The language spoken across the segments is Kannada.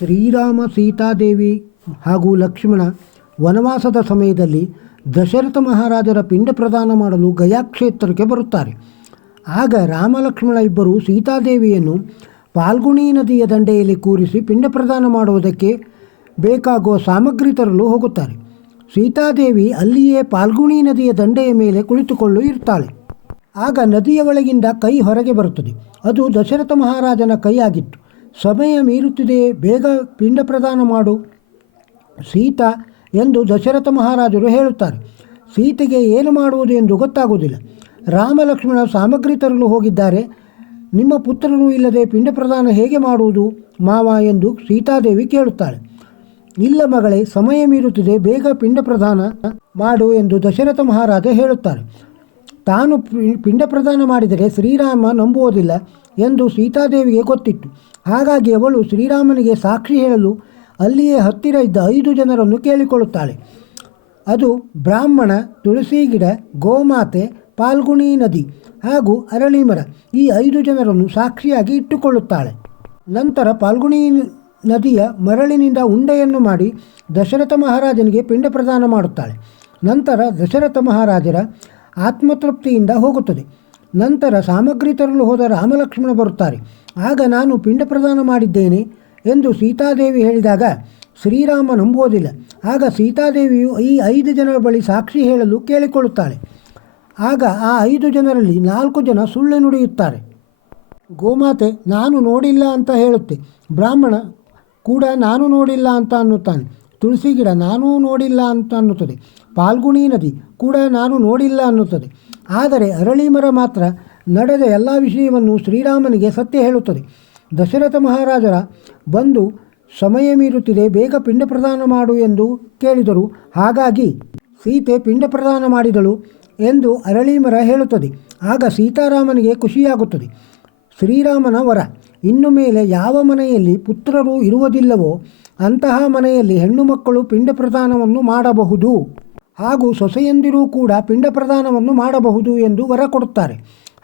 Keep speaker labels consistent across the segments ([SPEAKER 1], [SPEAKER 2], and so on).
[SPEAKER 1] ಶ್ರೀರಾಮ ಸೀತಾದೇವಿ ಹಾಗೂ ಲಕ್ಷ್ಮಣ ವನವಾಸದ ಸಮಯದಲ್ಲಿ ದಶರಥ ಮಹಾರಾಜರ ಪಿಂಡ ಪ್ರದಾನ ಮಾಡಲು ಗಯಾ ಕ್ಷೇತ್ರಕ್ಕೆ ಬರುತ್ತಾರೆ. ಆಗ ರಾಮ ಲಕ್ಷ್ಮಣ ಇಬ್ಬರು ಸೀತಾದೇವಿಯನ್ನು ಪಾಲ್ಗುಣಿ ನದಿಯ ದಂಡೆಯಲ್ಲಿ ಕೂರಿಸಿ ಪಿಂಡ ಪ್ರದಾನ ಮಾಡುವುದಕ್ಕೆ ಬೇಕಾಗುವ ಸಾಮಗ್ರಿ ತರಲು ಹೋಗುತ್ತಾರೆ. ಸೀತಾದೇವಿ ಅಲ್ಲಿಯೇ ಪಾಲ್ಗುಣಿ ನದಿಯ ದಂಡೆಯ ಮೇಲೆ ಕುಳಿತುಕೊಳ್ಳು ಇರ್ತಾಳೆ. ಆಗ ನದಿಯ ಒಳಗಿಂದ ಕೈ ಹೊರಗೆ ಬರುತ್ತದೆ. ಅದು ದಶರಥ ಮಹಾರಾಜನ ಕೈಯಾಗಿತ್ತು. ಸಮಯ ಮೀರುತ್ತಿದೆ, ಬೇಗ ಪಿಂಡ ಪ್ರದಾನ ಮಾಡು, ಸೀತಾ ಎಂದು ದಶರಥ ಮಹಾರಾಜರು ಹೇಳುತ್ತಾರೆ. ಸೀತೆಗೆ ಏನು ಮಾಡುವುದು ಎಂದು ಗೊತ್ತಾಗುವುದಿಲ್ಲ. ರಾಮ ಲಕ್ಷ್ಮಣ ಸಾಮಗ್ರಿ ತರಲು ಹೋಗಿದ್ದಾರೆ. ನಿಮ್ಮ ಪುತ್ರರು ಇಲ್ಲದೆ ಪಿಂಡ ಪ್ರದಾನ ಹೇಗೆ ಮಾಡುವುದು? ಮಾವ ಎಂದು ಸೀತಾದೇವಿ ಕೇಳುತ್ತಾಳೆ. ಇಲ್ಲ ಮಗಳೇ, ಸಮಯ ಮೀರುತ್ತಿದೆ, ಬೇಗ ಪಿಂಡ ಪ್ರದಾನ ಮಾಡು ಎಂದು ದಶರಥ ಮಹಾರಾಜ ಹೇಳುತ್ತಾರೆ. ತಾನು ಪಿಂಡ ಪ್ರದಾನ ಮಾಡಿದರೆ ಶ್ರೀರಾಮ ನಂಬುವುದಿಲ್ಲ. ಎಂದು ಸೀತಾದೇವಿಗೆ ಗೊತ್ತಿತ್ತು. ಹಾಗಾಗಿ ಅವಳು ಶ್ರೀರಾಮನಿಗೆ ಸಾಕ್ಷಿ ಹೇಳಲು ಅಲ್ಲಿಯೇ ಹತ್ತಿರ ಇದ್ದ ಐದು ಜನರನ್ನು ಕೇಳಿಕೊಳ್ಳುತ್ತಾಳೆ. ಅದು ಬ್ರಾಹ್ಮಣ, ತುಳಸಿ ಗಿಡ, ಗೋಮಾತೆ, ಪಾಲ್ಗುಣಿ ನದಿ ಹಾಗೂ ಅರಳಿ ಮರ ಈ ಐದು ಜನರನ್ನು ಸಾಕ್ಷಿಯಾಗಿ ಇಟ್ಟುಕೊಳ್ಳುತ್ತಾಳೆ. ನಂತರ ಪಾಲ್ಗುಣಿ ನದಿಯ ಮರಳಿನಿಂದ ಉಂಡೆಯನ್ನು ಮಾಡಿ ದಶರಥ ಮಹಾರಾಜನಿಗೆ ಪಿಂಡ ಪ್ರದಾನ ಮಾಡುತ್ತಾಳೆ. ನಂತರ ದಶರಥ ಮಹಾರಾಜರ ಆತ್ಮತೃಪ್ತಿಯಿಂದ ಹೋಗುತ್ತದೆ. ನಂತರ ಸಾಮಗ್ರಿ ತರಲು ಹೋದ ರಾಮಲಕ್ಷ್ಮಣ ಬರುತ್ತಾರೆ. ಆಗ ನಾನು ಪಿಂಡ ಪ್ರದಾನ ಮಾಡಿದ್ದೇನೆ ಎಂದು ಸೀತಾದೇವಿ ಹೇಳಿದಾಗ ಶ್ರೀರಾಮ ನಂಬುವುದಿಲ್ಲ ಆಗ ಸೀತಾದೇವಿಯು ಈ ಐದು ಜನರ ಬಳಿ ಸಾಕ್ಷಿ ಹೇಳಲು ಕೇಳಿಕೊಳ್ಳುತ್ತಾಳೆ. ಆಗ ಆ ಐದು ಜನರಲ್ಲಿ ನಾಲ್ಕು ಜನ ಸುಳ್ಳು ನುಡಿಯುತ್ತಾರೆ. ಗೋಮಾತೆ, ನಾನು ನೋಡಿಲ್ಲ ಅಂತ ಹೇಳುತ್ತೆ. ಬ್ರಾಹ್ಮಣ ಕೂಡ ನಾನು ನೋಡಿಲ್ಲ ಅಂತ ಅನ್ನುತ್ತಾನೆ. ತುಳಸಿ ಗಿಡ ನಾನೂ ನೋಡಿಲ್ಲ ಅಂತ ಅನ್ನುತ್ತದೆ. ಪಾಲ್ಗುಣಿ ನದಿ ಕೂಡ ನಾನು ನೋಡಿಲ್ಲ ಅನ್ನುತ್ತದೆ. ಆದರೆ ಅರಳಿ ಮರ ಮಾತ್ರ ನಡೆದ ಎಲ್ಲ ವಿಷಯವನ್ನು ಶ್ರೀರಾಮನಿಗೆ ಸತ್ಯ ಹೇಳುತ್ತದೆ. ದಶರಥ ಮಹಾರಾಜರ ಬಂದು ಸಮಯ ಮೀರುತ್ತಿದೆ, ಬೇಗ ಪಿಂಡ ಪ್ರದಾನ ಮಾಡು ಎಂದು ಕೇಳಿದರು. ಹಾಗಾಗಿ ಸೀತೆ ಪಿಂಡ ಪ್ರದಾನ ಮಾಡಿದಳು ಎಂದು ಅರಳಿ ಮರ ಹೇಳುತ್ತದೆ. ಆಗ ಸೀತಾರಾಮನಿಗೆ ಖುಷಿಯಾಗುತ್ತದೆ. ಶ್ರೀರಾಮನ ವರ, ಇನ್ನು ಮೇಲೆ ಯಾವ ಮನೆಯಲ್ಲಿ ಪುತ್ರರು ಇರುವುದಿಲ್ಲವೋ ಅಂತಹ ಮನೆಯಲ್ಲಿ ಹೆಣ್ಣು ಮಕ್ಕಳು ಪಿಂಡ ಪ್ರದಾನವನ್ನು ಮಾಡಬಹುದು. ಹಾಗೂ ಸೊಸೆಯಂದಿರೂ ಕೂಡ ಪಿಂಡ ಪ್ರದಾನವನ್ನು ಮಾಡಬಹುದು ಎಂದು ವರ ಕೊಡುತ್ತಾರೆ.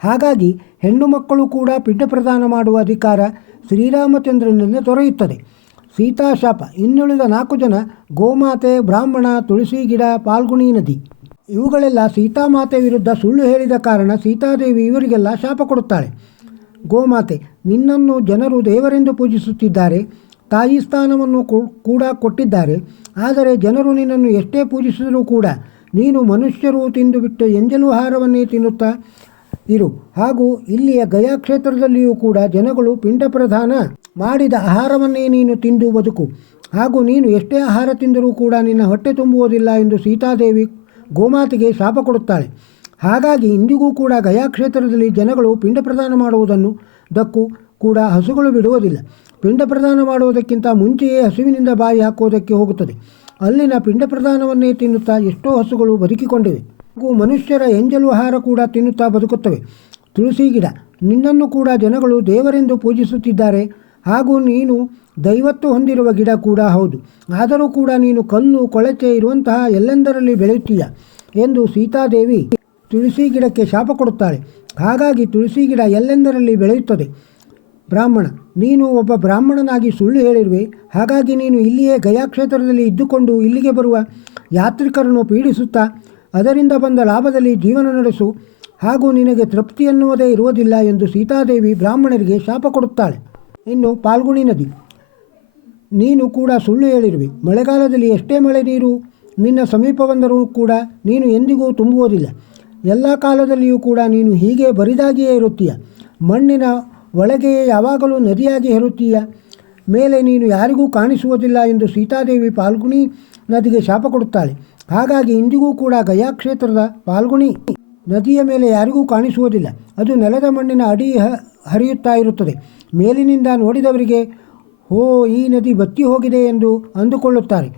[SPEAKER 1] ಹಾಗಾಗಿ ಹೆಣ್ಣು ಮಕ್ಕಳು ಕೂಡ ಪಿಂಡ ಪ್ರದಾನ ಮಾಡುವ ಅಧಿಕಾರ ಶ್ರೀರಾಮಚಂದ್ರನಿಂದ ದೊರೆಯುತ್ತದೆ. ಸೀತಾಶಾಪ, ಇನ್ನುಳಿದ ನಾಲ್ಕು ಜನ ಗೋಮಾತೆ, ಬ್ರಾಹ್ಮಣ, ತುಳಸಿ ಗಿಡ, ಪಾಲ್ಗುಣಿ ನದಿ. ಇವುಗಳೆಲ್ಲ ಸೀತಾಮಾತೆ ವಿರುದ್ಧ ಸುಳ್ಳು ಹೇಳಿದ ಕಾರಣ ಸೀತಾದೇವಿ ಇವರಿಗೆಲ್ಲ ಶಾಪ ಕೊಡುತ್ತಾಳೆ. ಗೋಮಾತೆ, ನಿನ್ನನ್ನು ಜನರು ದೇವರೆಂದು ಪೂಜಿಸುತ್ತಿದ್ದಾರೆ. ತಾಯಿ ಸ್ಥಾನವನ್ನು ಕೂಡ ಕೊಟ್ಟಿದ್ದಾರೆ. ಆದರೆ ಜನರು ನಿನ್ನನ್ನು ಎಷ್ಟೇ ಪೂಜಿಸಿದರೂ ಕೂಡ ನೀನು ಮನುಷ್ಯರು ತಿಂದುಬಿಟ್ಟ ಎಂಜಲು ಆಹಾರವನ್ನೇ ತಿನ್ನುತ್ತಾ ಇರು. ಹಾಗೂ ಇಲ್ಲಿಯ ಗಯಾ ಕ್ಷೇತ್ರದಲ್ಲಿಯೂ ಕೂಡ ಜನಗಳು ಪಿಂಡ ಪ್ರಧಾನ ಮಾಡಿದ ಆಹಾರವನ್ನೇ ನೀನು ತಿಂದು ಬದುಕು. ಹಾಗೂ ನೀನು ಎಷ್ಟೇ ಆಹಾರ ತಿಂದರೂ ಕೂಡ ನಿನ್ನ ಹೊಟ್ಟೆ ತುಂಬುವುದಿಲ್ಲ ಎಂದು ಸೀತಾದೇವಿ ಗೋಮಾತೆಗೆ ಶಾಪ ಕೊಡುತ್ತಾಳೆ. ಹಾಗಾಗಿ ಇಂದಿಗೂ ಕೂಡ ಗಯಾ ಕ್ಷೇತ್ರದಲ್ಲಿ ಜನಗಳು ಪಿಂಡ ಪ್ರದಾನ ಮಾಡುವುದನ್ನು ದಕ್ಕು ಕೂಡ ಹಸುಗಳು ಬಿಡುವುದಿಲ್ಲ. ಪಿಂಡ ಪ್ರದಾನ ಮಾಡುವುದಕ್ಕಿಂತ ಮುಂಚೆಯೇ ಹಸುವಿನಿಂದ ಬಾಯಿ ಹಾಕುವುದಕ್ಕೆ ಹೋಗುತ್ತದೆ. ಅಲ್ಲಿನ ಪಿಂಡ ಪ್ರದಾನವನ್ನೇ ತಿನ್ನುತ್ತಾ ಎಷ್ಟೋ ಹಸುಗಳು ಬದುಕಿಕೊಂಡಿವೆ. ಹಾಗೂ ಮನುಷ್ಯರ ಎಂಜಲು ಆಹಾರ ಕೂಡ ತಿನ್ನುತ್ತಾ ಬದುಕುತ್ತವೆ. ತುಳಸಿ ಗಿಡ, ನಿನ್ನನ್ನು ಕೂಡ ಜನಗಳು ದೇವರೆಂದು ಪೂಜಿಸುತ್ತಿದ್ದಾರೆ. ಹಾಗೂ ನೀನು ದೈವತ್ತು ಹೊಂದಿರುವ ಗಿಡ ಕೂಡ ಹೌದು. ಆದರೂ ಕೂಡ ನೀನು ಕಲ್ಲು, ಕೊಳಚೆ ಇರುವಂತಹ ಎಲ್ಲೆಂದರಲ್ಲಿ ಬೆಳೆಯುತ್ತೀಯ ಎಂದು ಸೀತಾದೇವಿ ತುಳಸಿ ಗಿಡಕ್ಕೆ ಶಾಪ ಕೊಡುತ್ತಾಳೆ. ಹಾಗಾಗಿ ತುಳಸಿ ಗಿಡ ಎಲ್ಲೆಂದರಲ್ಲಿ ಬೆಳೆಯುತ್ತದೆ? ಬ್ರಾಹ್ಮಣ, ನೀನು ಒಬ್ಬ ಬ್ರಾಹ್ಮಣನಾಗಿ ಸುಳ್ಳು ಹೇಳಿರುವೆ, ಹಾಗಾಗಿ ನೀನು ಇಲ್ಲಿಯೇ ಗಯಾಕ್ಷೇತ್ರದಲ್ಲಿ ಇದ್ದುಕೊಂಡು ಇಲ್ಲಿಗೆ ಬರುವ ಯಾತ್ರಿಕರನ್ನು ಪೀಡಿಸುತ್ತಾ, ಅದರಿಂದ ಬಂದ ಲಾಭದಲ್ಲಿ ಜೀವನ ನಡೆಸು, ಹಾಗೂ ನಿನಗೆ ತೃಪ್ತಿ ಎನ್ನುವುದೇ ಇರುವುದಿಲ್ಲ ಎಂದು ಸೀತಾದೇವಿ ಬ್ರಾಹ್ಮಣರಿಗೆ ಶಾಪ ಕೊಡುತ್ತಾಳೆ. ಇನ್ನು ಪಾಲ್ಗುಣಿ ನದಿ, ನೀನು ಕೂಡ ಸುಳ್ಳು ಹೇಳಿರುವೆ, ಮಳೆಗಾಲದಲ್ಲಿ ಎಷ್ಟೇ ಮಳೆ ನೀರು ನಿನ್ನ ಸಮೀಪ ಬಂದರೂ ಕೂಡ ನೀನು ಎಂದಿಗೂ ತುಂಬುವುದಿಲ್ಲ, ಎಲ್ಲ ಕಾಲದಲ್ಲಿಯೂ ಕೂಡ ನೀನು ಹೀಗೆ ಬರಿದಾಗಿಯೇ ಇರುತ್ತೀಯ, ಮಣ್ಣಿನ ಒಳಗೆಯೇ ಯಾವಾಗಲೂ ನದಿಯಾಗಿ ಹೇರುತ್ತೀಯ ಮೇಲೆ ನೀನು ಯಾರಿಗೂ ಕಾಣಿಸುವುದಿಲ್ಲ ಎಂದು ಸೀತಾದೇವಿ ಪಾಲ್ಗುಣಿ ನದಿಗೆ ಶಾಪ ಕೊಡುತ್ತಾಳೆ. ಹಾಗಾಗಿ ಇಂದಿಗೂ ಕೂಡ ಗಯಾ ಕ್ಷೇತ್ರದ ಪಾಲ್ಗುಣಿ ನದಿಯ ಮೇಲೆ ಯಾರಿಗೂ ಕಾಣಿಸುವುದಿಲ್ಲ. ಅದು ನೆಲದ ಮಣ್ಣಿನ ಅಡಿ ಹರಿಯುತ್ತಾ ಇರುತ್ತದೆ. ಮೇಲಿನಿಂದ ನೋಡಿದವರಿಗೆ, ಹೋ, ಈ ನದಿ ಬತ್ತಿ ಹೋಗಿದೆ ಎಂದು ಅಂದುಕೊಳ್ಳುತ್ತಾರೆ.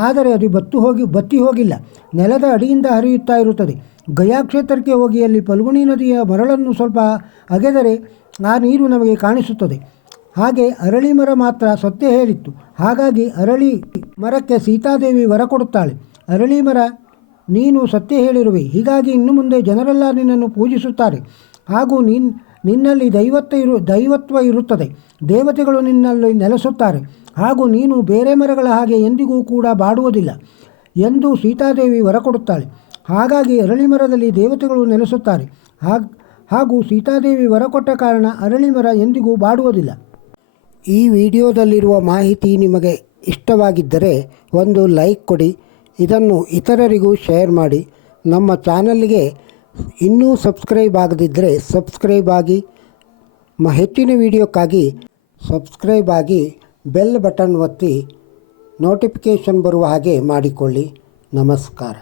[SPEAKER 1] ಆದರೆ ಅದು ಬತ್ತು ಹೋಗಿ, ಬತ್ತಿ ಹೋಗಿಲ್ಲ. ನೆಲದ ಅಡಿಯಿಂದ ಹರಿಯುತ್ತಾ ಇರುತ್ತದೆ. ಗಯಾ ಕ್ಷೇತ್ರಕ್ಕೆ ಹೋಗಿ ಅಲ್ಲಿ ಫಲ್ಗುಣಿ ನದಿಯ ಮರಳನ್ನು ಸ್ವಲ್ಪ ಅಗೆದರೆ ಆ ನೀರು ನಮಗೆ ಕಾಣಿಸುತ್ತದೆ. ಹಾಗೆ ಅರಳಿ ಮರ ಮಾತ್ರ ಸತ್ಯ ಹೇಳಿತ್ತು. ಹಾಗಾಗಿ ಅರಳಿ ಮರಕ್ಕೆ ಸೀತಾದೇವಿ ವರ ಕೊಡುತ್ತಾಳೆ. ಅರಳಿ ಮರ, ನೀನು ಸತ್ಯ ಹೇಳಿರುವೆ. ಹೀಗಾಗಿ ಇನ್ನು ಮುಂದೆ ಜನರೆಲ್ಲ ನಿನ್ನನ್ನು ಪೂಜಿಸುತ್ತಾರೆ. ಹಾಗೂ ನಿನ್, ನಿನ್ನಲ್ಲಿ ದೈವತ್ವ ಇರು, ದೈವತ್ವ ಇರುತ್ತದೆ. ದೇವತೆಗಳು ನಿನ್ನಲ್ಲಿ ನೆಲೆಸುತ್ತಾರೆ. ಹಾಗೂ ನೀನು ಬೇರೆ ಮರಗಳ ಹಾಗೆ ಎಂದಿಗೂ ಕೂಡ ಬಾಡುವುದಿಲ್ಲ ಎಂದು ಸೀತಾದೇವಿ ವರ ಕೊಡುತ್ತಾಳೆ. ಹಾಗಾಗಿ ಅರಳಿ ಮರದಲ್ಲಿ ದೇವತೆಗಳು ನೆಲೆಸುತ್ತಾರೆ. ಹಾಗ್ ಹಾಗೂ ಸೀತಾದೇವಿ ವರ ಕೊಟ್ಟ ಕಾರಣ ಅರಳಿ ಮರ ಎಂದಿಗೂ ಬಾಡುವುದಿಲ್ಲ. ಈ ವಿಡಿಯೋದಲ್ಲಿರುವ ಮಾಹಿತಿ ನಿಮಗೆ ಇಷ್ಟವಾಗಿದ್ದರೆ ಒಂದು ಲೈಕ್ ಕೊಡಿ, ಇದನ್ನು ಇತರರಿಗೂ ಶೇರ್ ಮಾಡಿ. ನಮ್ಮ ಚಾನಲ್ಗೆ ಇನ್ನೂ ಸಬ್ಸ್ಕ್ರೈಬ್ ಆಗದಿದ್ದರೆ ಸಬ್ಸ್ಕ್ರೈಬ್ ಆಗಿ, ಮ ಹೆಚ್ಚಿನ ವಿಡಿಯೋಕ್ಕಾಗಿ ಸಬ್ಸ್ಕ್ರೈಬ್ ಆಗಿ ಬೆಲ್ ಬಟನ್ ಒತ್ತಿ ನೋಟಿಫಿಕೇಷನ್ ಬರುವ ಹಾಗೆ ಮಾಡಿಕೊಳ್ಳಿ. ನಮಸ್ಕಾರ.